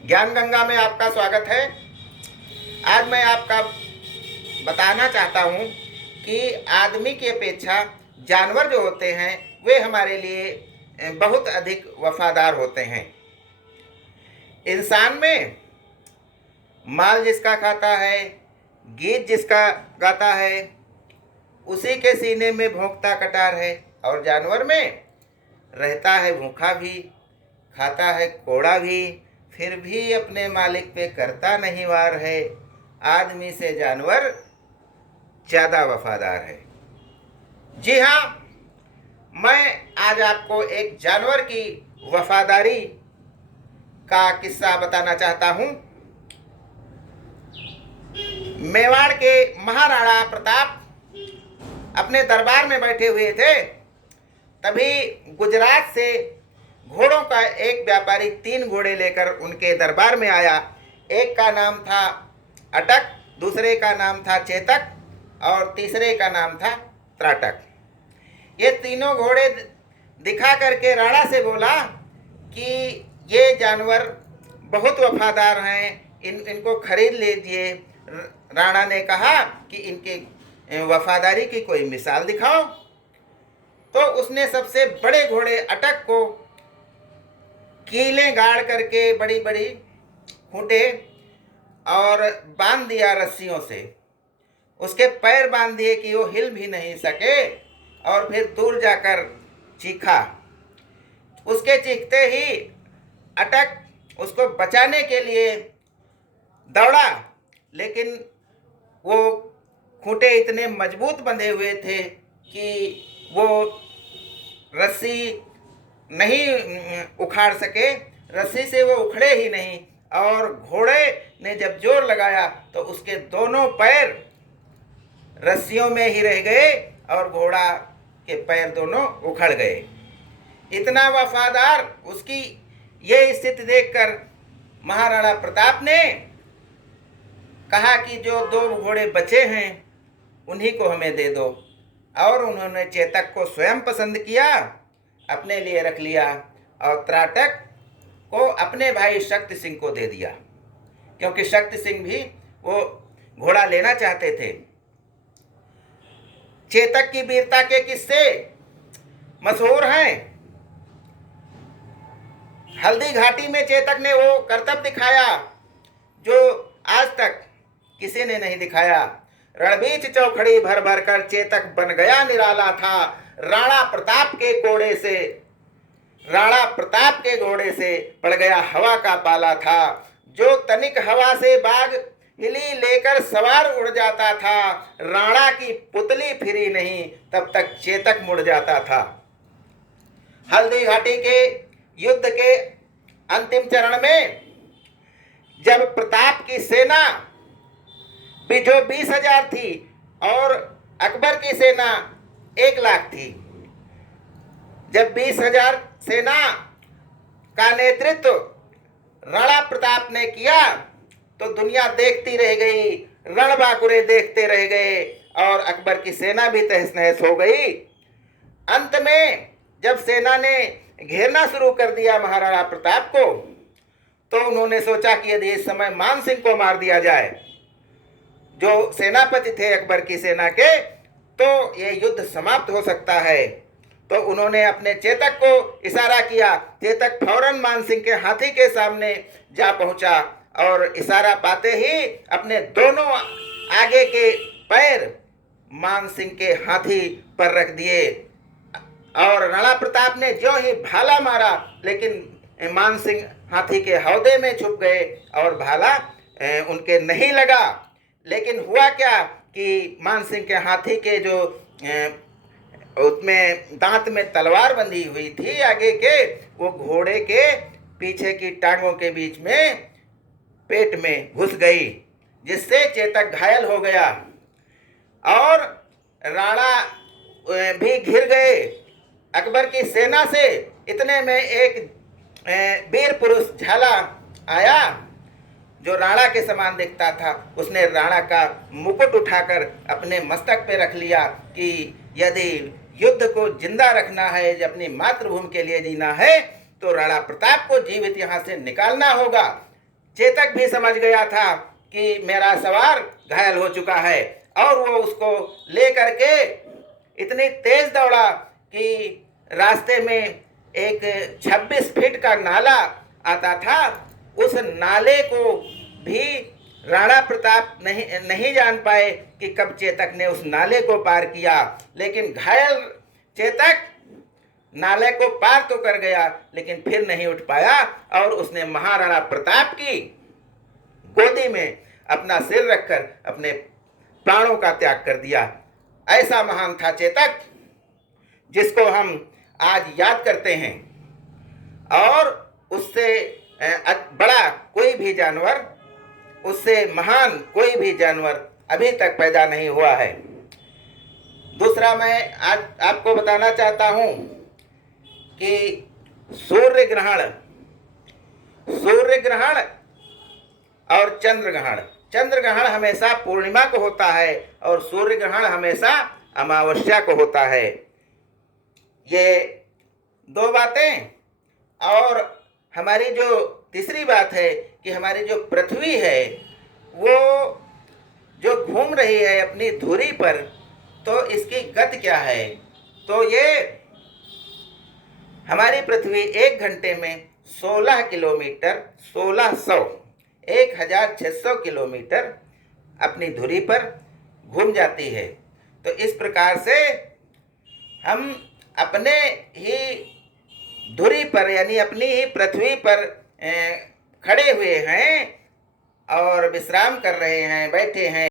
ज्ञान गंगा में आपका स्वागत है। आज मैं आपका बताना चाहता हूँ कि आदमी की अपेक्षा जानवर जो होते हैं वे हमारे लिए बहुत अधिक वफादार होते हैं। इंसान में माल जिसका खाता है, गीत जिसका गाता है, उसी के सीने में भोंकता कटार है। और जानवर में रहता है भूखा भी, खाता है कोड़ा भी, फिर भी अपने मालिक पे करता नहीं वार है। आदमी से जानवर ज़्यादा वफादार है। जी हाँ, मैं आज आपको एक जानवर की वफादारी का किस्सा बताना चाहता हूँ। मेवाड़ के महाराणा प्रताप अपने दरबार में बैठे हुए थे। तभी गुजरात से घोड़ों का एक व्यापारी 3 घोड़े लेकर उनके दरबार में आया। एक का नाम था अटक, दूसरे का नाम था चेतक और तीसरे का नाम था त्राटक। ये तीनों घोड़े दिखा करके राणा से बोला कि ये जानवर बहुत वफादार हैं, इनको खरीद लीजिए। राणा ने कहा कि इनके वफादारी की कोई मिसाल दिखाओ। तो उसने सबसे बड़े घोड़े अटक को कीलें गाड़ करके बड़ी बड़ी खूंटे और बांध दिया रस्सियों से। उसके पैर बांध दिए कि वो हिल भी नहीं सके और फिर दूर जाकर चीखा। उसके चीखते ही अटक उसको बचाने के लिए दौड़ा, लेकिन वो खूंटे इतने मजबूत बंधे हुए थे कि वो रस्सी नहीं उखाड़ सके। रस्सी से वो उखड़े ही नहीं और घोड़े ने जब जोर लगाया तो उसके दोनों पैर रस्सियों में ही रह गए और घोड़ा के पैर दोनों उखड़ गए। इतना वफादार उसकी ये स्थिति देखकर महाराणा प्रताप ने कहा कि जो 2 घोड़े बचे हैं उन्हीं को हमें दे दो। और उन्होंने चेतक को स्वयं पसंद किया, अपने लिए रख लिया और त्राटक को अपने भाई शक्ति सिंह को दे दिया, क्योंकि शक्ति सिंह भी वो घोड़ा लेना चाहते थे। चेतक की वीरता के किस्से मशहूर हैं। हल्दी घाटी में चेतक ने वो करतब दिखाया जो आज तक किसी ने नहीं दिखाया। रणबीच चौखड़ी भर भर कर चेतक बन गया निराला था। राणा प्रताप के घोड़े से पड़ गया हवा का पाला था। जो तनिक हवा से बाग हिली लेकर सवार उड़ जाता था। राणा की पुतली फिरी नहीं तब तक चेतक मुड़ जाता था। हल्दी घाटी के युद्ध के अंतिम चरण में जब प्रताप की सेना जो 20,000 थी और अकबर की सेना 1 लाख थी, जब 20,000 सेना का नेतृत्व राणा प्रताप ने किया तो दुनिया देखती रह गई, रणबांकुरे देखते रह गए और अकबर की सेना भी तहस नहस हो गई। अंत में जब सेना ने घेरना शुरू कर दिया महाराणा प्रताप को, तो उन्होंने सोचा कि यदि इस समय मान सिंह को मार दिया जाए, जो सेनापति थे अकबर की सेना के, तो ये युद्ध समाप्त हो सकता है। तो उन्होंने अपने चेतक को इशारा किया। चेतक फौरन मान सिंह के हाथी के सामने जा पहुंचा और इशारा पाते ही अपने दोनों आगे के पैर मान सिंह के हाथी पर रख दिए और राणा प्रताप ने जो ही भाला मारा, लेकिन मान सिंह हाथी के हौदे में छुप गए और भाला उनके नहीं लगा। लेकिन हुआ क्या कि मान सिंह के हाथी के जो उसमें दांत में तलवार बंधी हुई थी आगे के, वो घोड़े के पीछे की टांगों के बीच में पेट में घुस गई, जिससे चेतक घायल हो गया और राणा भी घिर गए अकबर की सेना से। इतने में एक वीर पुरुष झाला आया जो राणा के समान दिखता था। उसने राणा का मुकुट उठाकर अपने मस्तक पे रख लिया कि यदि युद्ध को जिंदा रखना है, अपनी मातृभूमि के लिए जीना है, तो राणा प्रताप को जीवित यहाँ से निकालना होगा। चेतक भी समझ गया था कि मेरा सवार घायल हो चुका है, और वो उसको लेकर के इतनी तेज दौड़ा कि रास्ते में एक 26 फीट का नाला आता था। उस नाले को भी राणा प्रताप नहीं जान पाए कि कब चेतक ने उस नाले को पार किया, लेकिन घायल चेतक नाले को पार तो कर गया, लेकिन फिर नहीं उठ पाया, और उसने महाराणा प्रताप की गोदी में अपना सिर रखकर अपने प्राणों का त्याग कर दिया। ऐसा महान था चेतक, जिसको हम आज याद करते हैं, और उससे बड़ा कोई भी जानवर, उससे महान कोई भी जानवर अभी तक पैदा नहीं हुआ है। दूसरा मैं आज आपको बताना चाहता हूं कि सूर्य ग्रहण और चंद्र ग्रहण हमेशा पूर्णिमा को होता है, और सूर्य ग्रहण हमेशा अमावस्या को होता है। ये दो बातें, और हमारी जो तीसरी बात है कि हमारी जो पृथ्वी है वो जो घूम रही है अपनी धुरी पर, तो इसकी गति क्या है। तो ये हमारी पृथ्वी 1 घंटे में 16 किलोमीटर 1600 किलोमीटर अपनी धुरी पर घूम जाती है। तो इस प्रकार से हम अपने ही धुरी पर, यानी अपनी ही पृथ्वी पर खड़े हुए हैं और विश्राम कर रहे हैं, बैठे हैं।